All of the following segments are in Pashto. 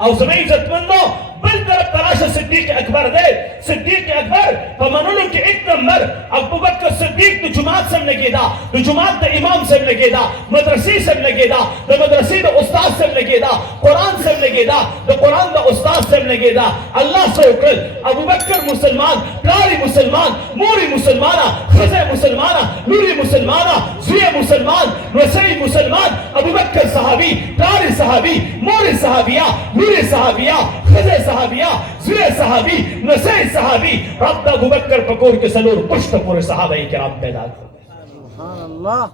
او زموږ عزتمندو بل طرف تراشه صدیق اکبر دی. صدیق اکبر په منلو کې ایک نمبر. ابوبکر صدیق د جماعت سم لګېدا، د جماعت د امام سم لګېدا، مدرسې سم لګېدا، د مدرسې د استاد سم لګېدا، قرآن سم لګېدا، د قرآن د استاد سم لګېدا. الله څه وکړل؟ ابوبکر مسلمان، پلار مسلمان، مور مسلمانه، ښځه مسلمانه، لور مسلمانه، زوی مسلمان، نوسۍ مسلمان. ابوبکر صحابي، پلار صحابي، مور صحابیه، لور صحابیه، ښځه صحابیه، زوی صحابي، نوسۍ صحابي. رب د ابوبکر په کور کې څلور پشته پورې صحابه کرام پیدا کړل. سبحان الله.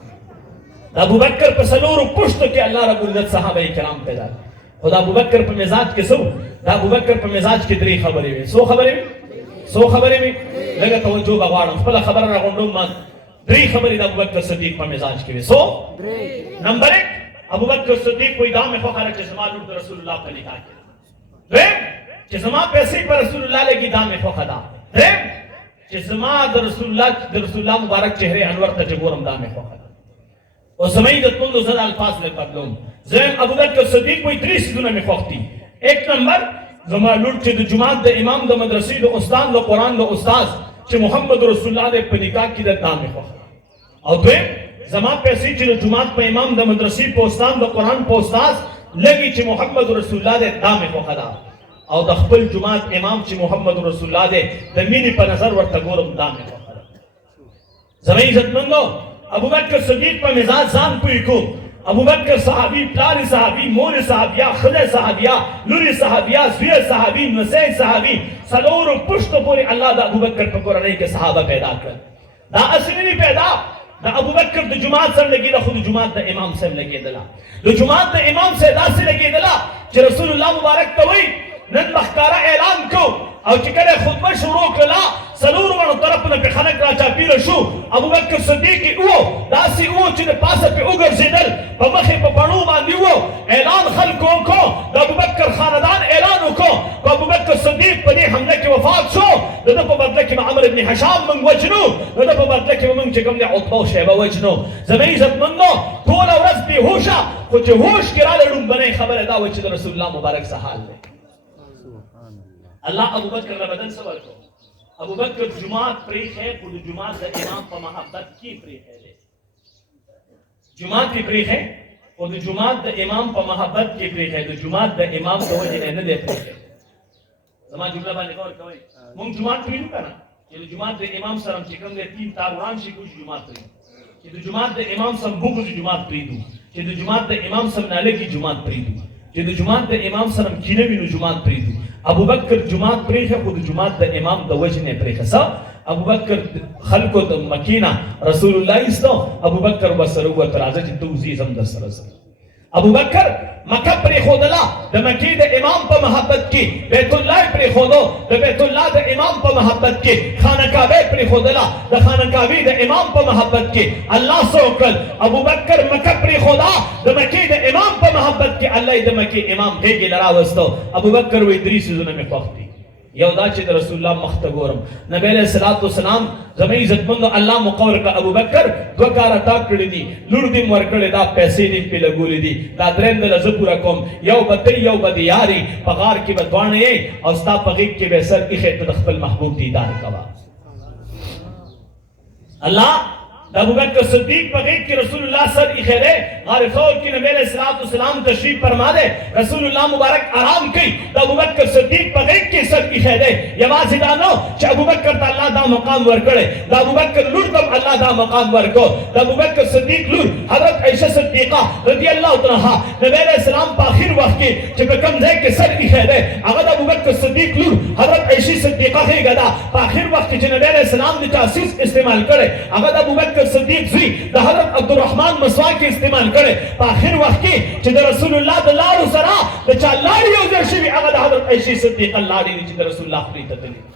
د ابوبکر په څلورو پشتو کې الله رب العزت صحابه کرام پیدا کړل. خو د ابوبکر په مزاج کې څه؟ د ابوبکر په مزاج کې درې خبرې وې. څو خبرې وې؟ لږه توجه به غواړم، خپله خبره راغونډوم. ما درې خبرې د ابوبکر صدیق په مزاج کې وې. څو؟ نمبر 1 ابوبکر صدیق کوئی دا مې خوښه ده چې زما لور د رسول الله په نکاح کې. دویم چې زما پیسې په رسول الله لګي دا مې خوښه ده. دریم چې زما د رسول الله مبارک چهره انور ته چې ګورم دا مې خوښه ده. او زما عزتمندو زه د الفاظ نه بدلوم. زم ابوبکر صدیق کوئی درې څیزونه مې خوښ دي. ایک نمبر زما لور چې د جماعت د امام، د مدرسې د استاد، د قرآن د استاد چې محمد رسول الله د په نکاح کې د دا مې خوښه ده. او دویم زما پیسې چې د جماعت په امام، د مدرسې په استاد، د قرآن په استاد لګي چې محمد رسول الله د دا مې خوښه ده. او د خپل جماعت امام چې محمد رسول الله دی د مینې په نظر ورته ګورم دا مې خوښه ده. زما عزتمندو ابوبکر صدیق په مزاج ځان پوه کړو. ابوبکر صحابي، پلار صحابي، مور صحابیه، ښځه صحابیه، لور صحابیه، زوی صحابي، نوسۍ صحابي. څلورو پشتو پورې الله د ابوبکر په کورنۍ کې صحابه پیدا کړل. دا اصلي نه پیدا د ابوبکر د جماعت سره لګېده، خو د جماعت د امام سره لګېدله. د جماعت د امام سره داسې لګېدله چې رسول الله مبارک ته وایي نن مخکاره اعلان کو او چې کله خطبه شروع کړله څلورو واړو طرفونه پې خلک راچاپېره شو. ابوبکر صدیق یې داسې چې د پاسه پې وګرځېدل، په مخ یې په بڼو باندې اعلان خلکو وکړو. د ابوبکر خاندان اعلان وکړو. په ابوبکر صدیق په دې حمله کې وفات شو. د ده په بدله کې به عمرو بن هشام موږ وجنو، د ده په بدله کې به موږ چې کوم دی عتبه او شیبه وجنو. زما عزتمندو ټوله ورځ بې هوشه، خو چې هوش کې راله لومبنۍ خبره دا وه چې د رسول الله مبارک څه حال دی. الله ابوبکر له بدن څه ورکړو؟ ابوبکر جماعت پرېښی، خو د جماعت د امام په محبت کې پرېښی دی. جماعت یې پرېښی خو د جماعت د امام په محبت کې پرېښی، د جماعت د امام د وجې نه دی پرېښی. زما جمله باندې غور کوئ. موږ جماعت پرېږدو که نه چې د جماعت د امام سره چې کوم دی تین تار وران شي کوم جماعت پرېږدو، چې د جماعت د امام سره بغض جماعت پرېږدو، چې د جماعت د امام سره نالګي جماعت پرېږدو، چې د جماعت د امام سره کینه وي نو جماعت پرېږدو. ابوبکر جماعت پرېښی خو د جماعت د امام د وجې نه پرېښی. څه؟ ابوبکر خلکو د مکې نه رسول الله ایستو، ابوبکر ورسره ووتل راځه چې ته وځې زه هم درسره ځم. ابوبکر مکه پرېښودله د مکې د امام په محبت کې، بیت الله یې پرېښودو د بیت الله د امام په محبت کې، خانه کعبه یې پرېښودله د خانه کعبې د امام په محبت کې. الله څه وکړل؟ ابوبکر مکه پرېښوده د مکې د امام په محبت کې، الله یې د مکې امام غېږې له راوستو. ابوبکر وایي درې څیزونه مې خوښ دي. یو دا چې د رسول الله مخ ته ګورم. نبی علیه الصلاة والسلام زما عزتمندو الله مقرر کړه ابوبکر دوه کاره تا کړي دي، لور دې م ورکړې ده، پیسې دې پې لګولې دي، دا درېیم دله زه پوره کوم. یو به ته یو به د یاري، په غار کې به دواړه یې او ستا په غېږ کې به سر ایښی ته د خپل محبوب دیدار کوه. الله د ابوبکر صدیق په غېږ کې رسول الله سر ایښی دی. غار ثور کې نبی علیه الصلاة والسلام تشریف فرما دی. رسول الله مبارک آرام کوي، د ابوبکر صدیق په غېږ کې سر ایښی دی. یوازې دا نه چې ابوبکر ته الله دا مقام ورکړی، د ابوبکر لور ته الله دا مقام ورکړو. د ابوبکر صدیق لور حضرت عایشه صدیقه رضی الله عنها نبی علیه السلام په آخر وخت کې چې په کوم ځای کې سر ایښی دی، هغه د ابوبکر صدیق لور حضرت عایشه صدیقه غېږه ده. په آخر وخت کې چې نبی علیه السلام د تاسیس استعمال کړی، هغه د ابوبکر صدیق زوی د حضرت عبدالرحمن مسواک استعمال کړی. په آخر وخت کې چې د رسول الله د لاړو سره د چا لاړې یو ځای شوي، هغه د حضرت عایشه صدیقه لاړې دي چې د رسول الله خولې ته تللي.